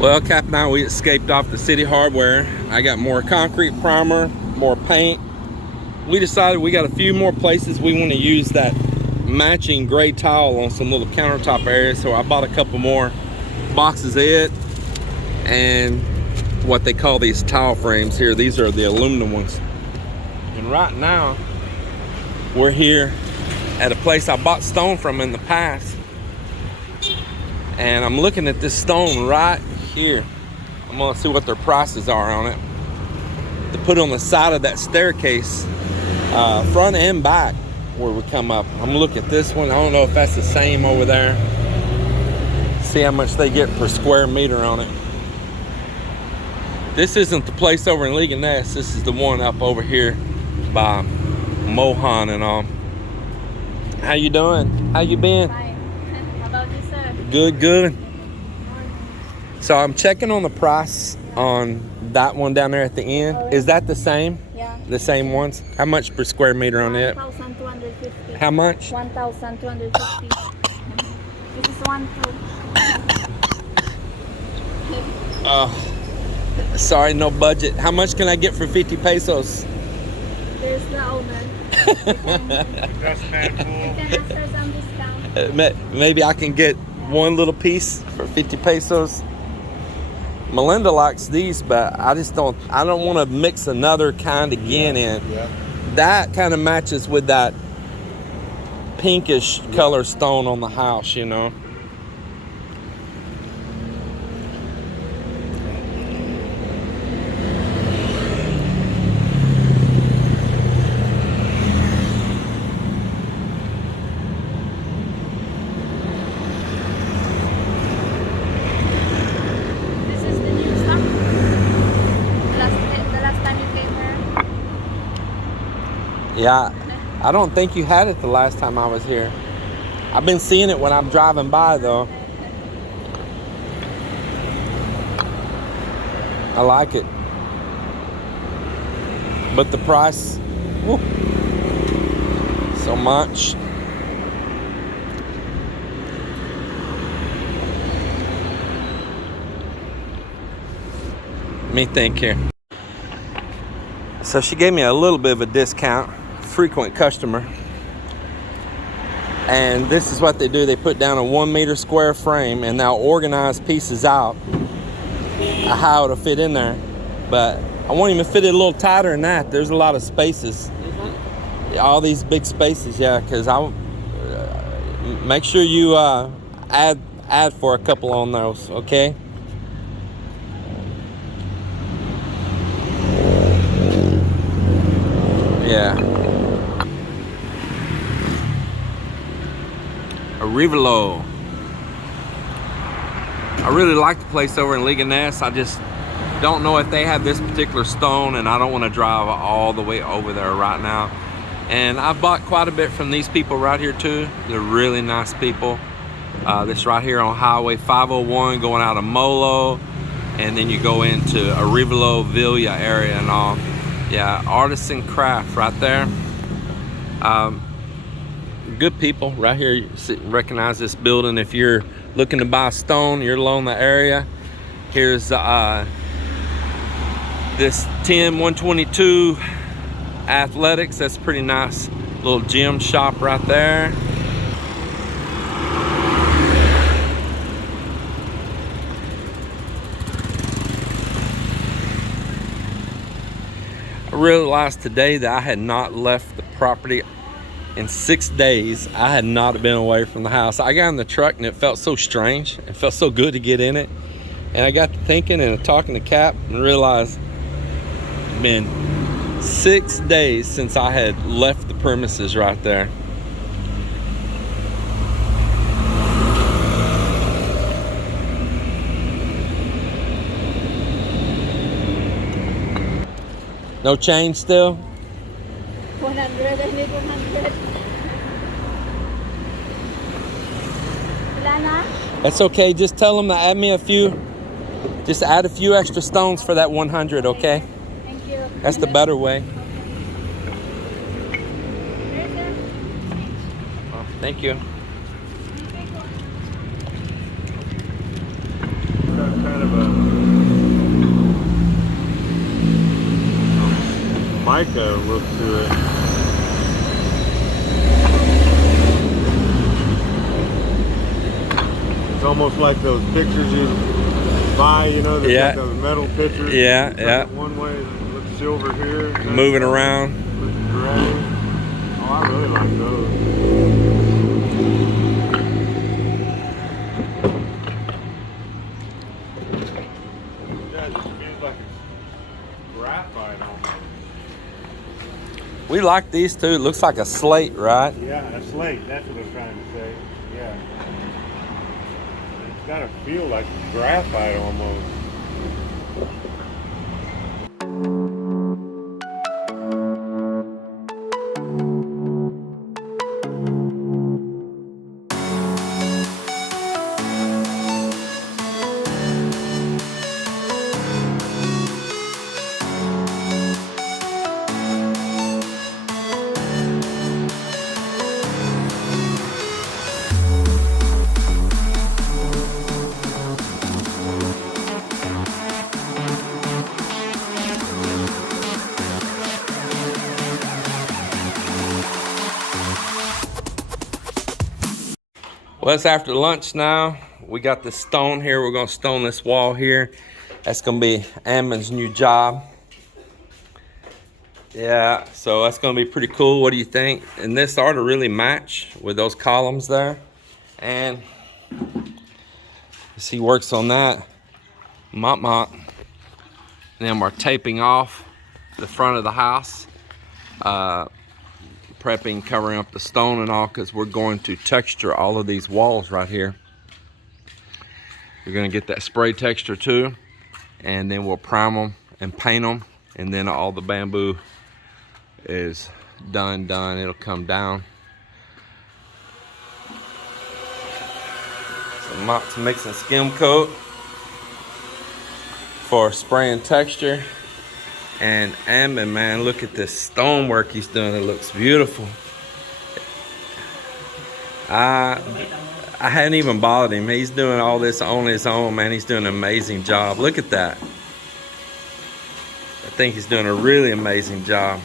Well, Cap and I, we escaped off the Citi Hardware. I got more concrete primer, more paint. We decided we got a few more places we want to use that matching gray tile on some little countertop areas. So I bought a couple more boxes of it and what they call these tile frames here. These are the aluminum ones. And right now, we're here at a place I bought stone from in the past. And I'm looking at this stone right here. I'm gonna see what their prices are on it. To put on the side of that staircase, front and back where we come up. I'm gonna look at this one. I don't know if that's the same over there. See how much they get per square meter on it. This isn't the place over in Liga Ness. This is the one up over here by Mohan and all. How you doing? How you been? Fine. How about you, sir? Good, good. So I'm checking on the price on that one down there at the end. Is that the same? Yeah. The same ones? How much per square meter on it? 1,250. How much? 1,250. This is 1,2. Sorry, no budget. How much can I get for 50 pesos? There's the owner. That's man You cool. can ask for some discount. Maybe I can get one little piece for 50 pesos. Melinda likes these, but I don't want to mix another kind again in. Yeah. That kind of matches with that pinkish color stone on the house, you know. This is the new stuff. The last time you came here. Yeah, I don't think you had it the last time I was here. I've been seeing it when I'm driving by though. I like it. But the price, whew, so much. Let me think here. So she gave me a little bit of a discount, frequent customer. And this is what they do. They put down a 1 meter square frame and they'll organize pieces out how it'll fit in there. But I want him to fit it a little tighter than that. There's a lot of spaces. All these big spaces, yeah, because I'll make sure you add for a couple on those, okay? Yeah. Arivalo. I really like the place over in Liga Ness. I just don't know if they have this particular stone, and I don't want to drive all the way over there right now. And I've bought quite a bit from these people right here too. They're really nice people. This right here on Highway 501 going out of Molo, and then you go into Arivalo, Villa area and all. Yeah, artisan craft right there. Good people right here. You recognize this building. If you're looking to buy stone, you're along the area. Here's this 10122 Athletics. That's a pretty nice little gym shop right there. I realized today that I had not left the property in 6 days. I had not been away from the house. I got in the truck and it felt so strange. It felt so good to get in it. And I got to thinking and talking to Cap and realized it's been 6 days since I had left the premises right there. No change still? 100, I need 100. Wala na? That's okay. Just tell them to add me a few. Just add a few extra stones for that 100, okay? Thank you. That's the better way. Oh, thank you. Kind of of a mica look to it. It's almost like those pictures you buy, you know, they've Yeah. got those metal pictures. Yeah, You turn yeah. it one way, it looks silver here. Moving around. Looks gray. Oh, I really like those. Yeah, it just feels like it's graphite almost. We like these too. It looks like a slate, right? Yeah, a slate. That's what I was trying to say. Yeah. It's got to feel like graphite almost. Well, it's after lunch now. We got this stone here. We're gonna stone this wall here. That's gonna be Amben's new job. Yeah, so that's gonna be pretty cool. What do you think? And this ought to really match with those columns there. And as he works on that, mop. And then we're taping off the front of the house. Prepping, covering up the stone and all, because we're going to texture all of these walls right here. You're going to get that spray texture too, and then we'll prime them and paint them, and then all the bamboo is done. It'll come down. So Mott's mixing skim coat for spraying texture. And Amben, man, look at this stonework he's doing. It looks beautiful. I hadn't even bothered him. He's doing all this on his own, man. He's doing an amazing job. Look at that. I think he's doing a really amazing job.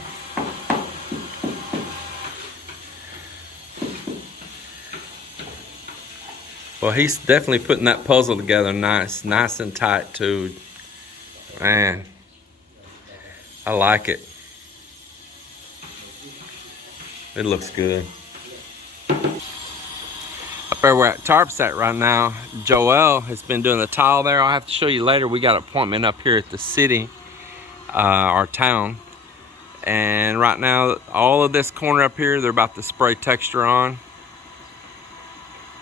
Well, he's definitely putting that puzzle together nice and tight too. Man, I like it. It looks good. Up there where tarp's at right now, Joel has been doing the tile there. I'll have to show you later. We got an appointment up here at the city, our town. And right now, all of this corner up here, they're about to spray texture on.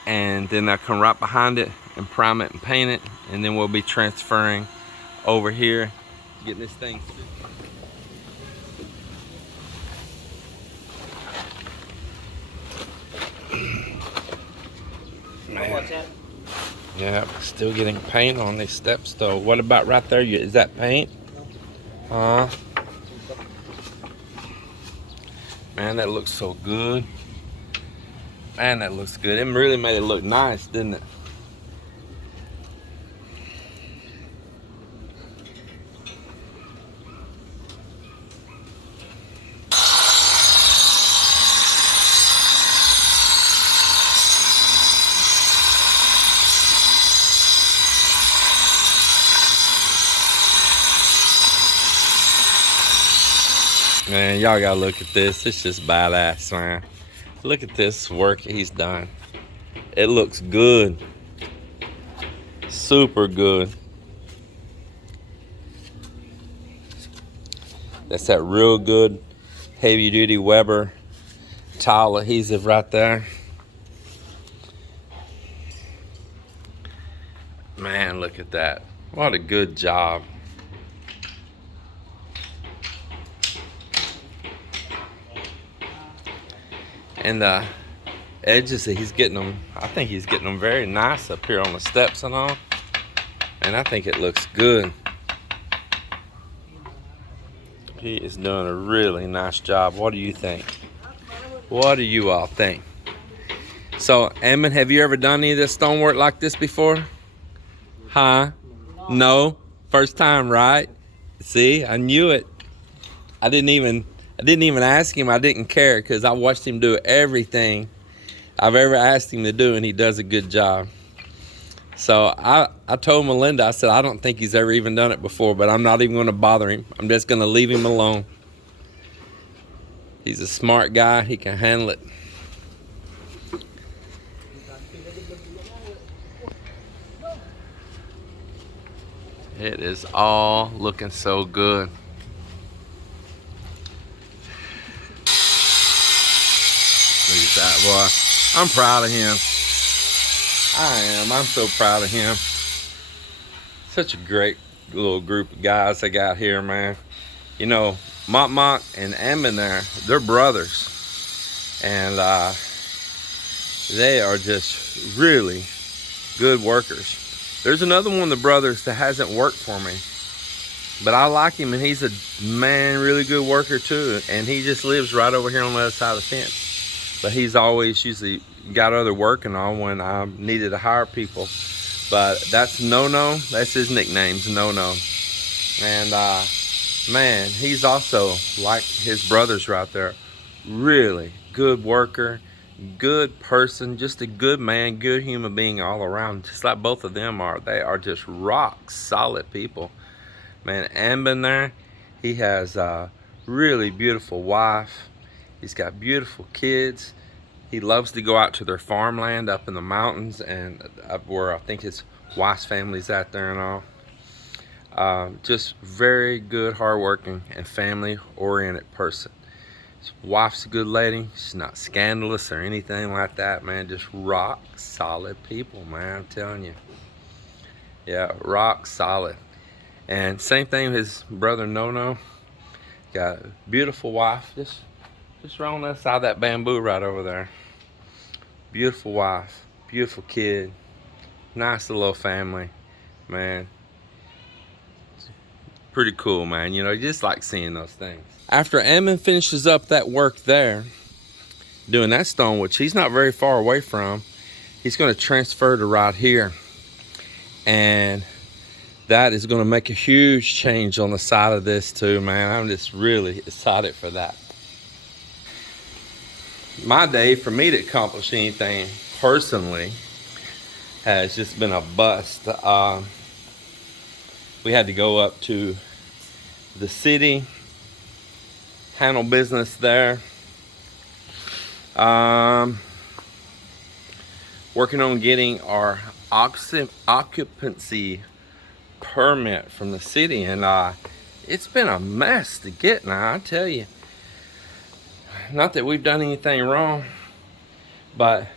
And then they'll come right behind it and prime it and paint it. And then we'll be transferring over here, getting this thing. Man. Yeah, still getting paint on these steps though. What about right there? Is that paint? Man, that looks so good. Man, that looks good. It really made it look nice, didn't it? Man, y'all gotta look at this. It's just badass, man. Look at this work he's done. It looks good. Super good. That's that real good heavy duty Weber tile adhesive right there. Man, look at that. What a good job. And the edges that he's getting them, I think he's getting them very nice up here on the steps and all. And I think it looks good. He is doing a really nice job. What do you think? What do you all think? So, Amben, have you ever done any of this stonework like this before? Huh? No, first time, right? See, I knew it. I didn't even ask him. I didn't care because I watched him do everything I've ever asked him to do, and he does a good job. So I told Melinda, I said, I don't think he's ever even done it before, but I'm not even going to bother him. I'm just going to leave him alone. He's a smart guy. He can handle it. It is all looking so good. Look at that, boy. I'm proud of him. I am. I'm so proud of him. Such a great little group of guys I got here, man. You know, Mont and Amben there, they're brothers. And they are just really good workers. There's another one of the brothers that hasn't worked for me, but I like him, and he's a man, really good worker too. And he just lives right over here on the other side of the fence. But he's always usually got other work and all when I needed to hire people. But that's No-No. That's his nickname's No-No. And man, he's also like his brothers right there. Really good worker, good person, just a good man, good human being all around, just like both of them are. They are just rock solid people. Man, Amben there, he has a really beautiful wife. He's got beautiful kids. He loves to go out to their farmland up in the mountains and up where I think his wife's family's out there and all. Just very good, hardworking, and family-oriented person. His wife's a good lady. She's not scandalous or anything like that, man. Just rock solid people, man. I'm telling you. Yeah, rock solid. And same thing with his brother No-No. Got a beautiful wife. Just right on that side of that bamboo right over there. Beautiful wife, beautiful kid, nice little family, man. Pretty cool, man. You know, you just like seeing those things. After Amben finishes up that work there, doing that stone, which he's not very far away from, he's going to transfer to right here. And that is going to make a huge change on the side of this too, man. I'm just really excited for that. My day, for me to accomplish anything personally, has just been a bust. We had to go up to the city, handle business there. Working on getting our occupancy permit from the city, and it's been a mess to get now, I tell you. Not that we've done anything wrong, but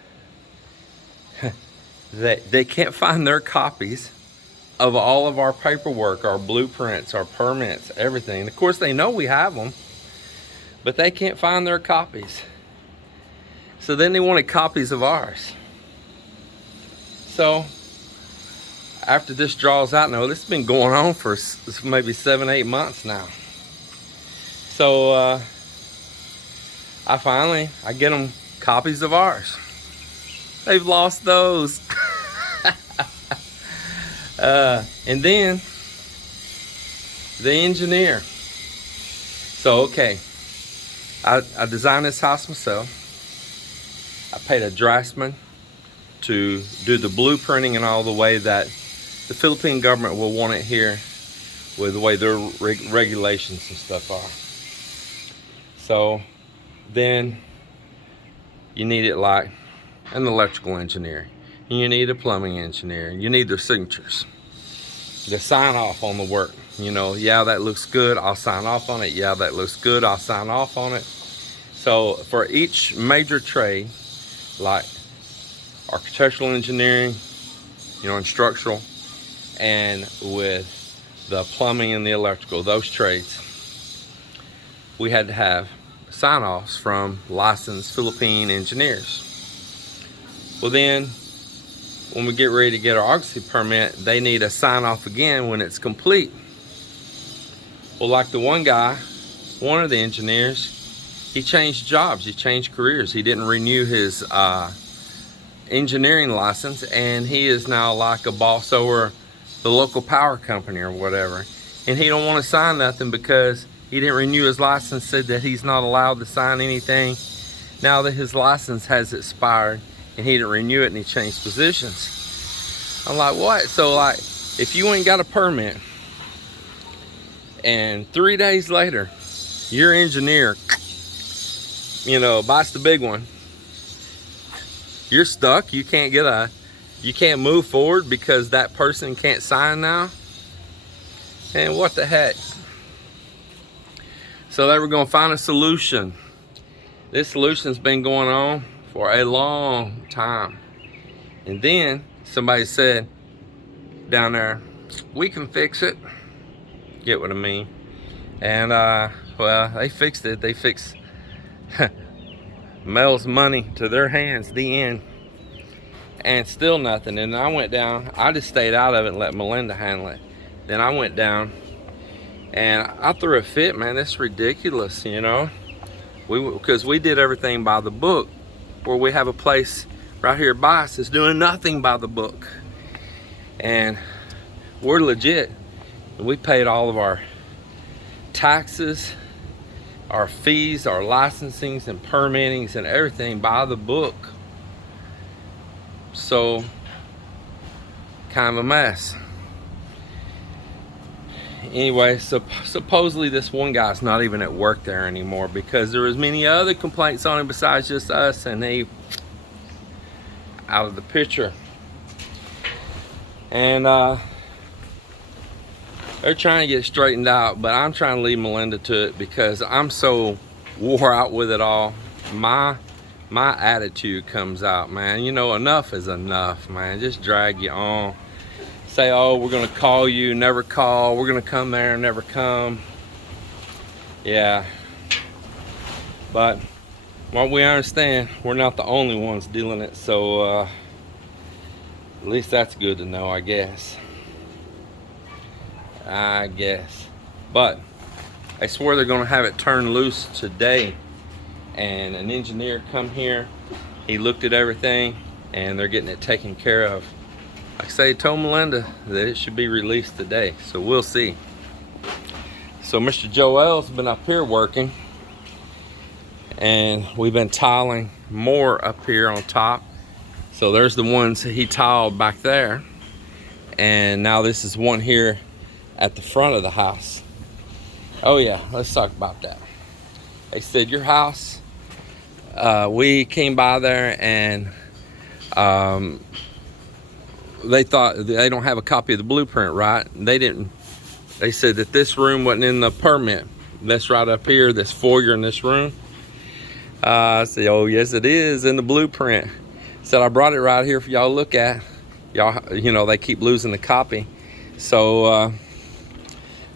they can't find their copies of all of our paperwork, our blueprints, our permits, everything. And of course, they know we have them, but they can't find their copies. So then they wanted copies of ours. So after this draws out, now this has been going on for maybe 7-8 months now. So I get them copies of ours. They've lost those. And then the engineer. So okay, I designed this house myself. I paid a draftsman to do the blueprinting and all the way that the Philippine government will want it here, with the way their regulations and stuff are. So then you need it like an electrical engineer, you need a plumbing engineer, you need their signatures to sign off on the work. You know, yeah, that looks good, I'll sign off on it. Yeah, that looks good, I'll sign off on it. So for each major trade, like architectural engineering, you know, and structural, and with the plumbing and the electrical, those trades, we had to have sign-offs from licensed Philippine engineers. Well then, when we get ready to get our occupancy permit, they need a sign-off again when it's complete. Well, like the one guy, one of the engineers, he changed jobs, he changed careers. He didn't renew his engineering license, and he is now like a boss over the local power company or whatever. And he don't want to sign nothing because he didn't renew his license, said that he's not allowed to sign anything now that his license has expired, and he didn't renew it and he changed positions. I'm like, what? So like, if you ain't got a permit and 3 days later, your engineer, you know, bites the big one, you're stuck. You can't move forward because that person can't sign now. And what the heck? So they were gonna find a solution. This solution's been going on for a long time. And then somebody said down there, we can fix it. Get what I mean? And well, they fixed it. They fixed Mel's money to their hands, the end. And still nothing. And I went down, I just stayed out of it and let Melinda handle it. Then I went down and I threw a fit, man. It's ridiculous, you know? Because we did everything by the book, where we have a place right here by us that's doing nothing by the book. And we're legit. We paid all of our taxes, our fees, our licensings and permittings and everything by the book. So, kind of a mess. Anyway, so supposedly this one guy's not even at work there anymore because there was many other complaints on him besides just us, and they out of the picture. And they're trying to get it straightened out, but I'm trying to leave Melinda to it because I'm so wore out with it all. My attitude comes out, man. You know, enough is enough, man. Just drag you on. Say, oh, we're gonna call you, never call. We're gonna come there, never come. Yeah. But what we understand, we're not the only ones dealing it, so at least that's good to know, I guess. But I swear they're gonna have it turned loose today. And an engineer come here, he looked at everything, and they're getting it taken care of. Like I say, told Melinda that it should be released today, so we'll see. So Mr. Joel's been up here working, and we've been tiling more up here on top. So there's the ones he tiled back there, and now this is one here at the front of the house. Oh yeah, let's talk about that. They said your house, we came by there and they thought they don't have a copy of the blueprint, right? They said that this room wasn't in the permit. That's right up here, this foyer in this room. I said, oh yes it is in the blueprint. Said I brought it right here for y'all to look at. Y'all, you know, they keep losing the copy. So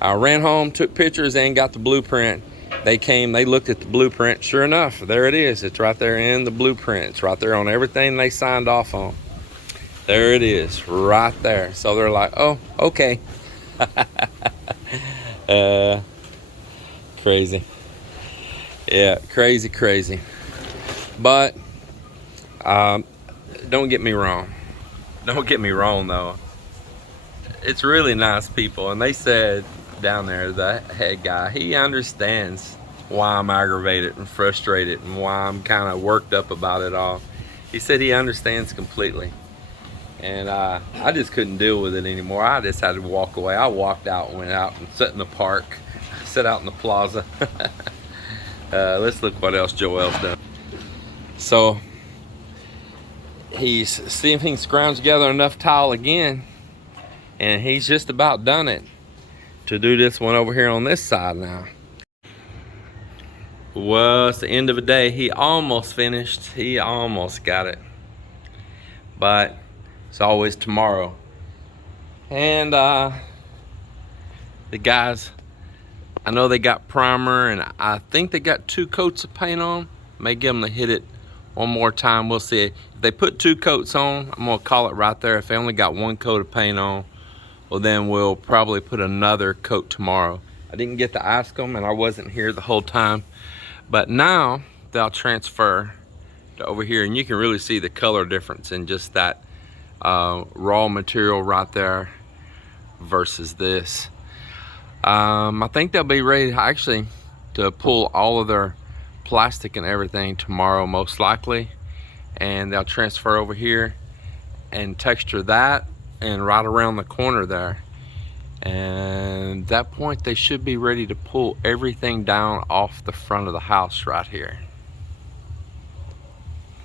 I ran home, took pictures, and got the blueprint. They came, they looked at the blueprint. Sure enough, there it is. It's right there in the blueprint. It's right there on everything they signed off on. There it is, right there. So they're like, oh, okay. Crazy. Yeah, crazy. But don't get me wrong. Don't get me wrong, though. It's really nice people. And they said down there, the head guy, he understands why I'm aggravated and frustrated and why I'm kind of worked up about it all. He said he understands completely. And I just couldn't deal with it anymore. I just had to walk away. I walked out, went out and sat in the park, sat out in the plaza. Let's look what else Joel's done. So he's seeing if he can scrounge together enough tile again, and he's just about done it to do this one over here on this side now. Well, it's the end of the day. He almost finished. He almost got it. But it's always tomorrow. And the guys, I know they got primer, and I think they got 2 coats of paint on. May give them to hit it one more time. We'll see. If they put 2 coats on, I'm gonna call it right there. If they only got 1 coat of paint on, well then we'll probably put another coat tomorrow. I didn't get to ask them, and I wasn't here the whole time. But now they'll transfer to over here, and you can really see the color difference in just that raw material right there versus this. I think they'll be ready actually to pull all of their plastic and everything tomorrow, most likely, and they'll transfer over here and texture that and right around the corner there. And at that point they should be ready to pull everything down off the front of the house right here.